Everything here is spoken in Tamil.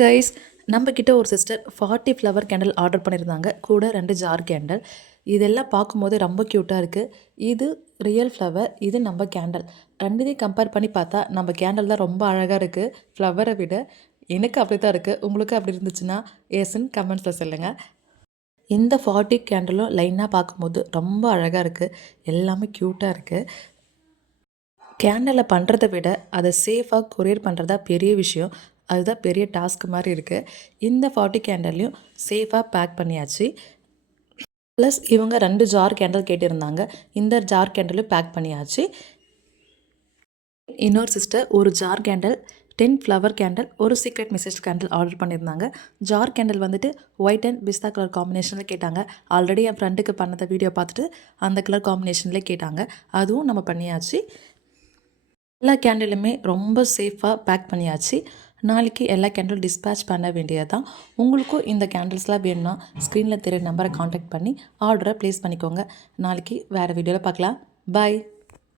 கைஸ், நம்ம கிட்ட ஒரு சிஸ்டர் 40 ஃப்ளவர் கேண்டில் ஆர்டர் பண்ணியிருந்தாங்க. கூட 2 ஜார் கேண்டில். இதெல்லாம் பார்க்கும்போது ரொம்ப க்யூட்டாக இருக்குது. இது ரியல் ஃப்ளவர், இது நம்ம கேண்டில். ரெண்டுத்தையும் கம்பேர் பண்ணி பார்த்தா நம்ம கேண்டில் தான் ரொம்ப அழகாக இருக்குது ஃப்ளவரை விட. எனக்கு அப்படி தான் இருக்குது. உங்களுக்கு அப்படி இருந்துச்சுன்னா ஏசுன்னு கமெண்ட்ஸில் சொல்லுங்கள். இந்த 40 கேண்டிலும் லைனாக பார்க்கும்போது ரொம்ப அழகாக இருக்குது. எல்லாமே க்யூட்டாக இருக்குது. கேண்டிலை பண்ணுறதை விட அதை சேஃபாக கொரியர் பண்ணுறதா பெரிய விஷயம். அதுதான் பெரிய டாஸ்க் மாதிரி இருக்குது. இந்த 40 கேண்டல்லையும் சேஃபாக பேக் பண்ணியாச்சு. ப்ளஸ் இவங்க 2 ஜார் கேண்டில் கேட்டிருந்தாங்க. இந்த ஜார் கேண்டிலும் பேக் பண்ணியாச்சு. இன்னொரு சிஸ்டர் ஒரு ஜார் கேண்டில், 10 ஃப்ளவர் கேண்டில், ஒரு சீக்ரெட் மெசேஜ் கேண்டில் ஆர்டர் பண்ணியிருந்தாங்க. ஜார் கேண்டில் வந்துட்டு ஒயிட் அண்ட் பிஸ்தா கலர் காம்பினேஷனில் கேட்டாங்க. ஆல்ரெடி என் ஃப்ரெண்டுக்கு பண்ணத வீடியோ பார்த்துட்டு அந்த கலர் காம்பினேஷன்லேயே கேட்டாங்க. அதுவும் நம்ம பண்ணியாச்சு. எல்லா கேண்டிலுமே ரொம்ப சேஃபாக பேக் பண்ணியாச்சு. நாளைக்கு எல்லா கேண்டிலும் டிஸ்பேச் பண்ண வேண்டியது தான். உங்களுக்கும் இந்த கேண்டில்ஸ்லாம் வேணும்னா ஸ்க்ரீனில் தெரிய நம்பரை காண்டாக்ட் பண்ணி ஆர்டரை ப்ளேஸ் பண்ணிக்கோங்க. நாளைக்கு வேறு வீடியோவில் பார்க்கலாம். பாய்.